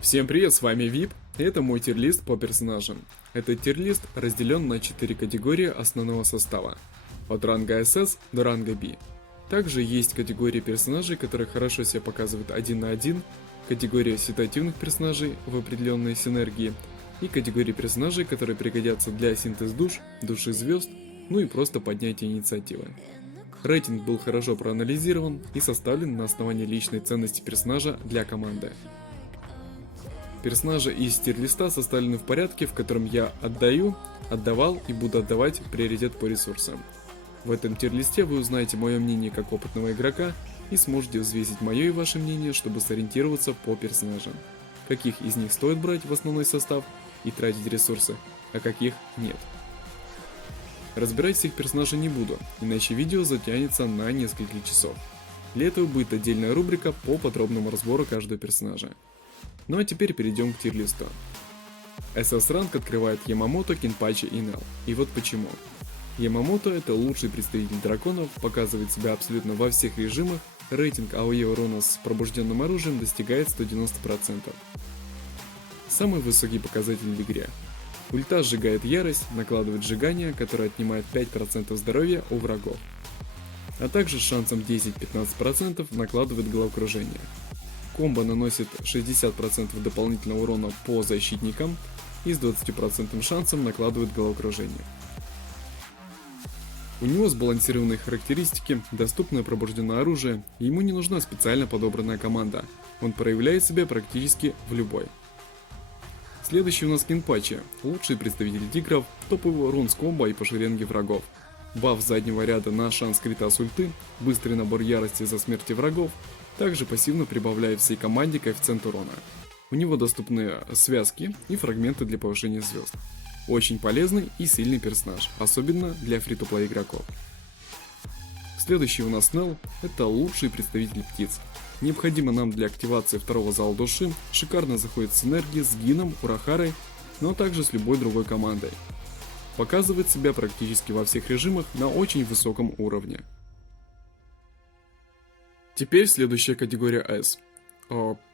Всем привет, с вами VIP, и это мой тир-лист по персонажам. Этот тир-лист разделен на 4 категории основного состава, от ранга SS до ранга B. Также есть категории персонажей, которые хорошо себя показывают 1 на 1, категория ситуативных персонажей в определенной синергии, и категории персонажей, которые пригодятся для синтез душ, души звезд, ну и просто поднятия инициативы. Рейтинг был хорошо проанализирован и составлен на основании личной ценности персонажа для команды. Персонажи из тир-листа составлены в порядке, в котором я отдавал и буду отдавать приоритет по ресурсам. В этом тир-листе вы узнаете мое мнение как опытного игрока и сможете взвесить мое и ваше мнение, чтобы сориентироваться по персонажам. Каких из них стоит брать в основной состав и тратить ресурсы, а каких нет. Разбирать всех персонажей не буду, иначе видео затянется на несколько часов. Для этого будет отдельная рубрика по подробному разбору каждого персонажа. Ну а теперь перейдем к тир-листу. SS ранг открывает Ямамото, Кинпачи и Нел. И вот почему. Ямамото — это лучший представитель драконов, показывает себя абсолютно во всех режимах, рейтинг АОЕ урона с пробужденным оружием достигает 190%. Самый высокий показатель в игре. Ульта сжигает ярость, накладывает сжигание, которое отнимает 5% здоровья у врагов. А также с шансом 10-15% накладывает головокружение. Комбо наносит 60% дополнительного урона по защитникам и с 20% шансом накладывает головокружение. У него сбалансированные характеристики, доступное пробужденное оружие, и ему не нужна специально подобранная команда, он проявляет себя практически в любой. Следующий у нас Кинпачи, лучший представитель тигров, топовый урон с комбо и по шеренге врагов. Баф заднего ряда на шанс крита с ульты, быстрый набор ярости за смерти врагов, также пассивно прибавляет всей команде коэффициент урона. У него доступны связки и фрагменты для повышения звезд. Очень полезный и сильный персонаж, особенно для фри-то-плей игроков. Следующий у нас Нел, это лучший представитель птиц. Необходимо нам для активации второго зала души, шикарно заходит в синергии с Гином, Урахарой, но также с любой другой командой. Показывает себя практически во всех режимах на очень высоком уровне. Теперь следующая категория S.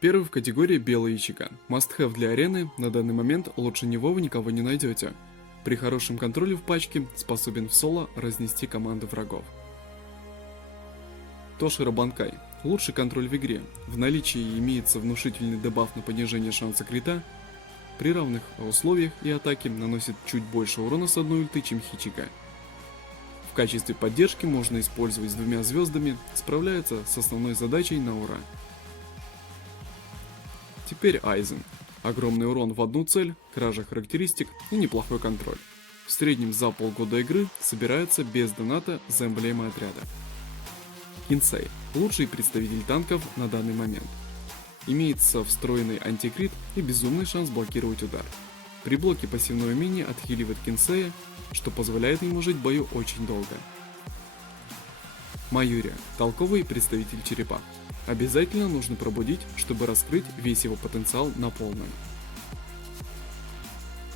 Первый в категории белый Ичига. Must-have для арены, на данный момент лучше него вы никого не найдете. При хорошем контроле в пачке способен в соло разнести команды врагов. Тоширо Банкай. Лучший контроль в игре. В наличии имеется внушительный дебаф на понижение шанса крита. При равных условиях и атаке наносит чуть больше урона с одной ульты, чем Хичига. В качестве поддержки можно использовать с 2 звездами, справляется с основной задачей на ура. Теперь Айзен. Огромный урон в одну цель, кража характеристик и неплохой контроль. В среднем за полгода игры собирается без доната за эмблемой отряда. Кинсей. Лучший представитель танков на данный момент. Имеется встроенный антикрит и безумный шанс блокировать удар. При блоке пассивное умение отхиливает Кинсея, что позволяет ему жить в бою очень долго. Майюри. Толковый представитель черепа. Обязательно нужно пробудить, чтобы раскрыть весь его потенциал на полном.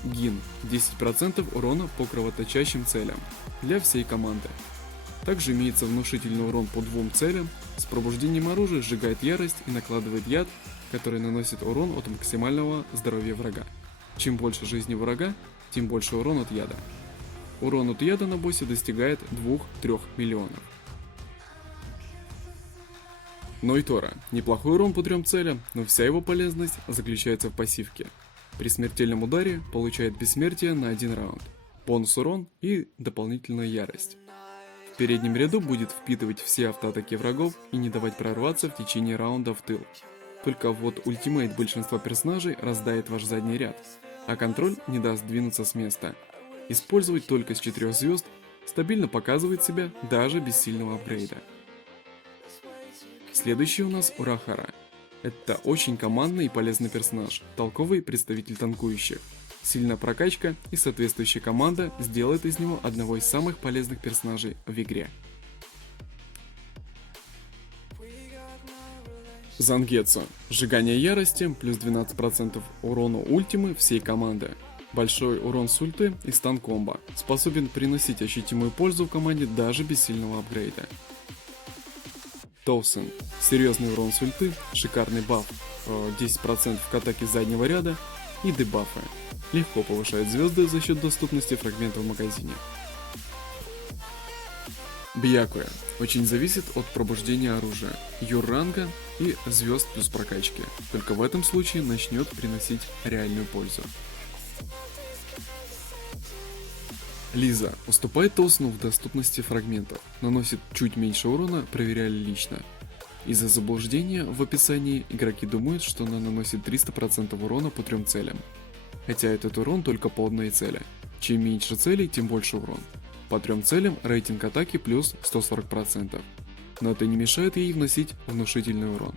Гин. 10% урона по кровоточащим целям. Для всей команды. Также имеется внушительный урон по 2 целям. С пробуждением оружия сжигает ярость и накладывает яд, который наносит урон от максимального здоровья врага. Чем больше жизни врага, тем больше урон от яда. Урон от яда на боссе достигает 2-3 миллионов. Нойтора. Неплохой урон по 3 целям, но вся его полезность заключается в пассивке. При смертельном ударе получает бессмертие на 1 раунд, бонус урон и дополнительная ярость. В переднем ряду будет впитывать все автоатаки врагов и не давать прорваться в течение раунда в тыл. Только вот ультимейт большинства персонажей раздает ваш задний ряд, а контроль не даст двинуться с места. Использовать только с 4 звезд стабильно показывает себя даже без сильного апгрейда. Следующий у нас Урахара. Это очень командный и полезный персонаж, толковый представитель танкующих. Сильная прокачка и соответствующая команда сделает из него одного из самых полезных персонажей в игре. Зангетсу. Сжигание ярости, плюс 12% урона ультимы всей команды. Большой урон с ульты и стан комбо. Способен приносить ощутимую пользу в команде даже без сильного апгрейда. Тоусен. Серьезный урон с ульты, шикарный баф. 10% к атаке заднего ряда и дебафы. Легко повышает звезды за счет доступности фрагментов в магазине. Бьякуя очень зависит от пробуждения оружия, юр-ранга и звезд плюс прокачки. Только в этом случае начнет приносить реальную пользу. Лиза уступает Тосну в доступности фрагментов, наносит чуть меньше урона, проверяли лично. Из-за заблуждения в описании игроки думают, что она наносит 300% урона по 3 целям. Хотя этот урон только по одной цели. Чем меньше целей, тем больше урон. По 3 целям рейтинг атаки плюс 140%. Но это не мешает ей вносить внушительный урон.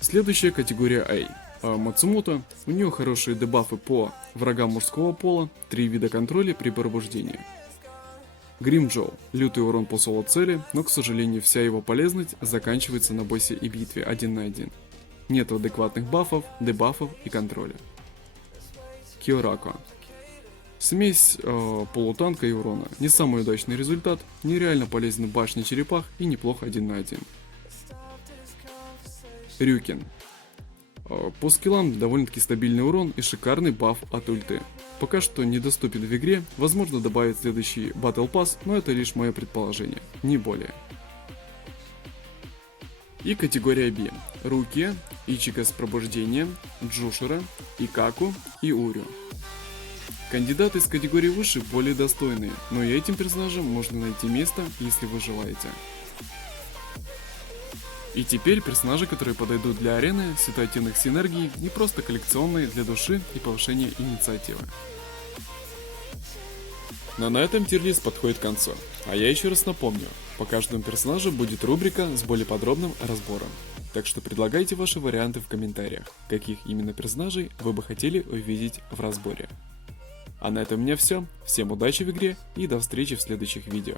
Следующая категория A. Мацумото, у нее хорошие дебафы по врагам мужского пола, 3 вида контроля при пробуждении. Гримджоу, лютый урон по соло цели, но к сожалению вся его полезность заканчивается на боссе и битве 1 на 1. Нет адекватных бафов, дебафов и контроля. Киорако. Смесь полутанка и урона. Не самый удачный результат, нереально полезны башни черепах и неплохо 1 на 1. Рюкин. По скиллам довольно-таки стабильный урон и шикарный баф от ульты. Пока что недоступен в игре, возможно добавить следующий Battle Pass, но это лишь мое предположение, не более. И категория B. Руки, Ичиго с пробуждением, Джушера, Икаку и Урю. Кандидаты из категории выше более достойные, но и этим персонажам можно найти место, если вы желаете. И теперь персонажи, которые подойдут для арены, ситуативных синергий и просто коллекционные для души и повышения инициативы. Но на этом тир-лист подходит к концу, а я еще раз напомню, по каждому персонажу будет рубрика с более подробным разбором. Так что предлагайте ваши варианты в комментариях, каких именно персонажей вы бы хотели увидеть в разборе. А на этом у меня все, всем удачи в игре и до встречи в следующих видео.